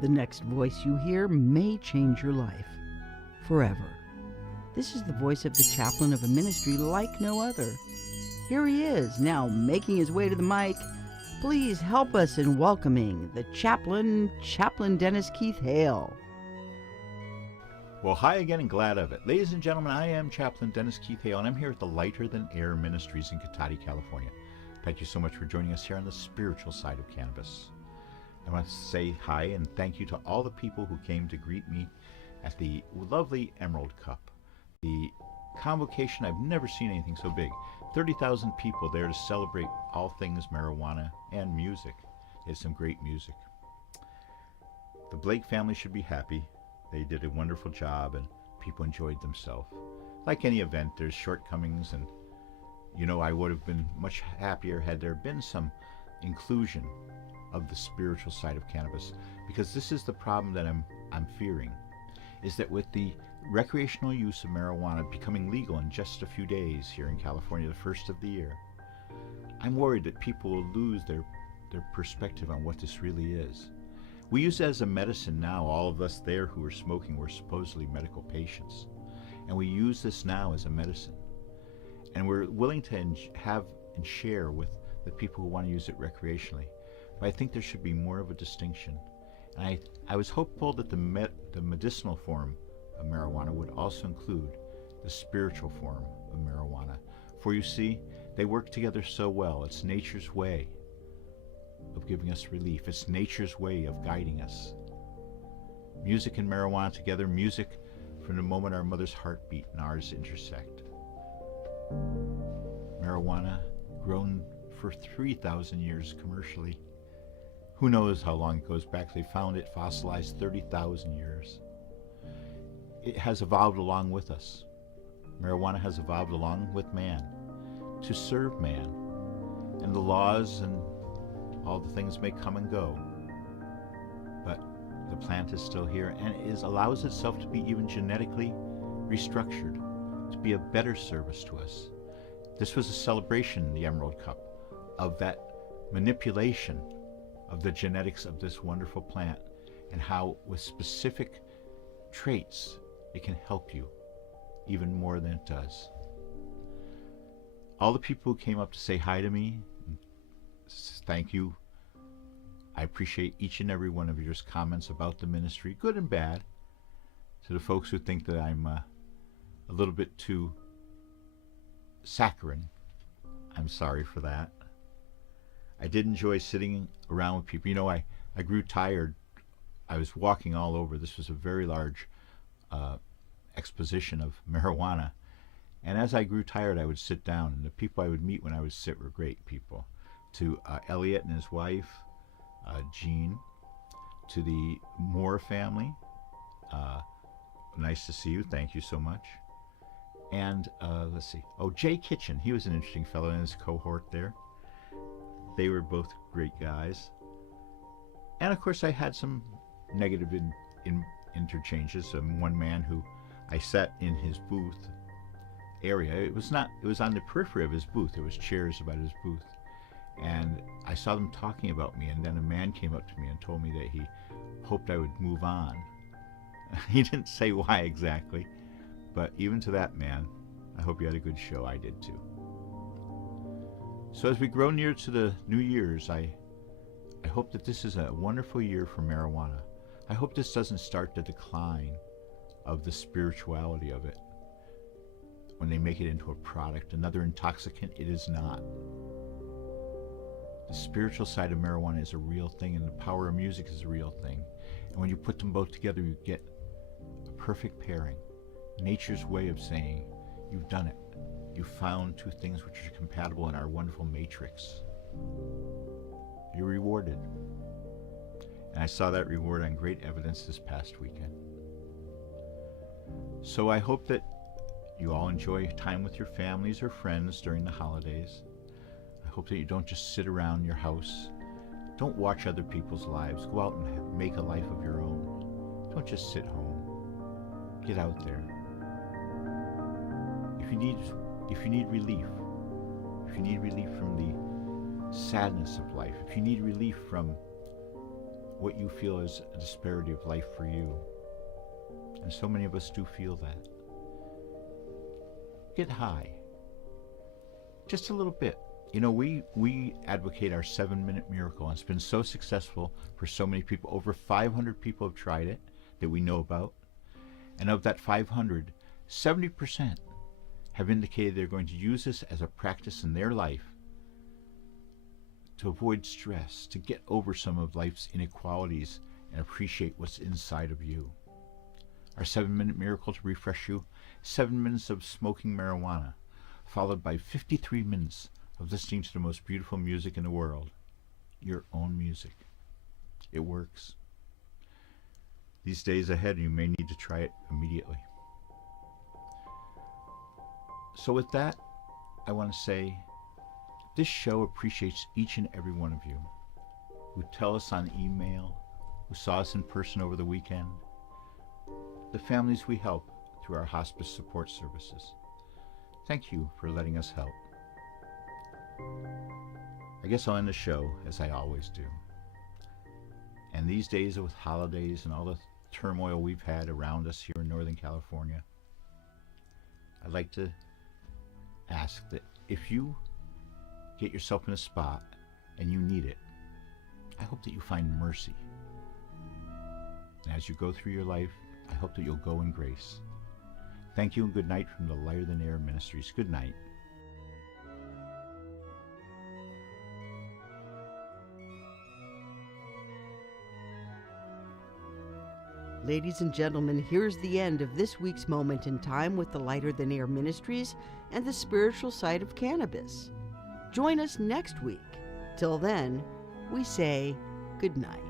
The next voice you hear may change your life forever. This is the voice of the chaplain of a ministry like no other. Here he is, now making his way to the mic. Please help us in welcoming the Chaplain Dennis Keith Hale. Well, hi again and glad of it. Ladies and gentlemen, I am Chaplain Dennis Keith Hale, and I'm here at the Lighter Than Air Ministries in Cotati, California. Thank you so much for joining us here on the spiritual side of cannabis. I want to say hi and thank you to all the people who came to greet me at the lovely Emerald Cup. The convocation, I've never seen anything so big. 30,000 people there to celebrate all things marijuana and music. It's some great music. The Blake family should be happy. They did a wonderful job and people enjoyed themselves. Like any event, there's shortcomings, and you know, I would have been much happier had there been some inclusion of the spiritual side of cannabis, because this is the problem that I'm fearing, is that with the recreational use of marijuana becoming legal in just a few days here in California, the first of the year, I'm worried that people will lose their perspective on what this really is. We use it as a medicine now. All of us there who are smoking were supposedly medical patients, and we use this now as a medicine, and we're willing to have and share with the people who want to use it recreationally. But I think there should be more of a distinction. And I was hopeful that the medicinal form of marijuana would also include the spiritual form of marijuana. For you see, they work together so well. It's nature's way of giving us relief. It's nature's way of guiding us. Music and marijuana together, music from the moment our mother's heartbeat and ours intersect. Marijuana grown for 3,000 years commercially. Who knows how long it goes back? They found it fossilized 30,000 years. It has evolved along with us. Marijuana has evolved along with man to serve man. And the laws and all the things may come and go, but the plant is still here, and it allows itself to be even genetically restructured to be a better service to us. This was a celebration, the Emerald Cup, of that manipulation of the genetics of this wonderful plant, and how with specific traits it can help you even more than it does. All the people who came up to say hi to me, thank you. I appreciate each and every one of your comments about the ministry, good and bad. To the folks who think that I'm a little bit too saccharine, I'm sorry for that. I did enjoy sitting around with people. You know, I grew tired. I was walking all over. This was a very large exposition of marijuana. And as I grew tired, I would sit down. And the people I would meet when I would sit were great people. To Elliot and his wife, Jean. To the Moore family. Nice to see you. Thank you so much. And let's see. Oh, Jay Kitchen. He was an interesting fellow in his cohort there. They were both great guys. And of course I had some negative interchanges. One man who I sat in his booth area. It was on the periphery of his booth. There was chairs about his booth. And I saw them talking about me, and then a man came up to me and told me that he hoped I would move on. He didn't say why exactly, but even to that man, I hope you had a good show. I did too. So as we grow near to the New Year's, I hope that this is a wonderful year for marijuana. I hope this doesn't start the decline of the spirituality of it. When they make it into a product, another intoxicant, it is not. The spiritual side of marijuana is a real thing, and the power of music is a real thing. And when you put them both together, you get a perfect pairing. Nature's way of saying, you've done it. You found two things which are compatible in our wonderful matrix. You're rewarded. And I saw that reward on great evidence this past weekend. So I hope that you all enjoy time with your families or friends during the holidays. I hope that you don't just sit around your house Don't watch other people's lives. Go out and make a life of your own. Don't just sit home. Get out there. If you need relief, if you need relief from the sadness of life, if you need relief from what you feel is a disparity of life for you, and so many of us do feel that, get high. Just a little bit. You know, we advocate our 7-minute miracle, and it's been so successful for so many people. Over 500 people have tried it that we know about. And of that 500, 70% have indicated they're going to use this as a practice in their life to avoid stress, to get over some of life's inequalities and appreciate what's inside of you. Our 7-minute miracle to refresh you: 7 minutes of smoking marijuana, followed by 53 minutes of listening to the most beautiful music in the world, your own music. It works. These days ahead, you may need to try it immediately. So with that, I want to say this show appreciates each and every one of you who tell us on email, who saw us in person over the weekend, the families we help through our hospice support services. Thank you for letting us help. I guess I'll end the show as I always do. And these days with holidays and all the turmoil we've had around us here in Northern California, I'd like to ask that if you get yourself in a spot and you need it, I hope that you find mercy. And as you go through your life, I hope that you'll go in grace. Thank you and good night from the Lighter Than Air Ministries. Good night. Ladies and gentlemen, here's the end of this week's Moment in Time with the Lighter Than Air Ministries and the spiritual side of cannabis. Join us next week. Till then, we say good night.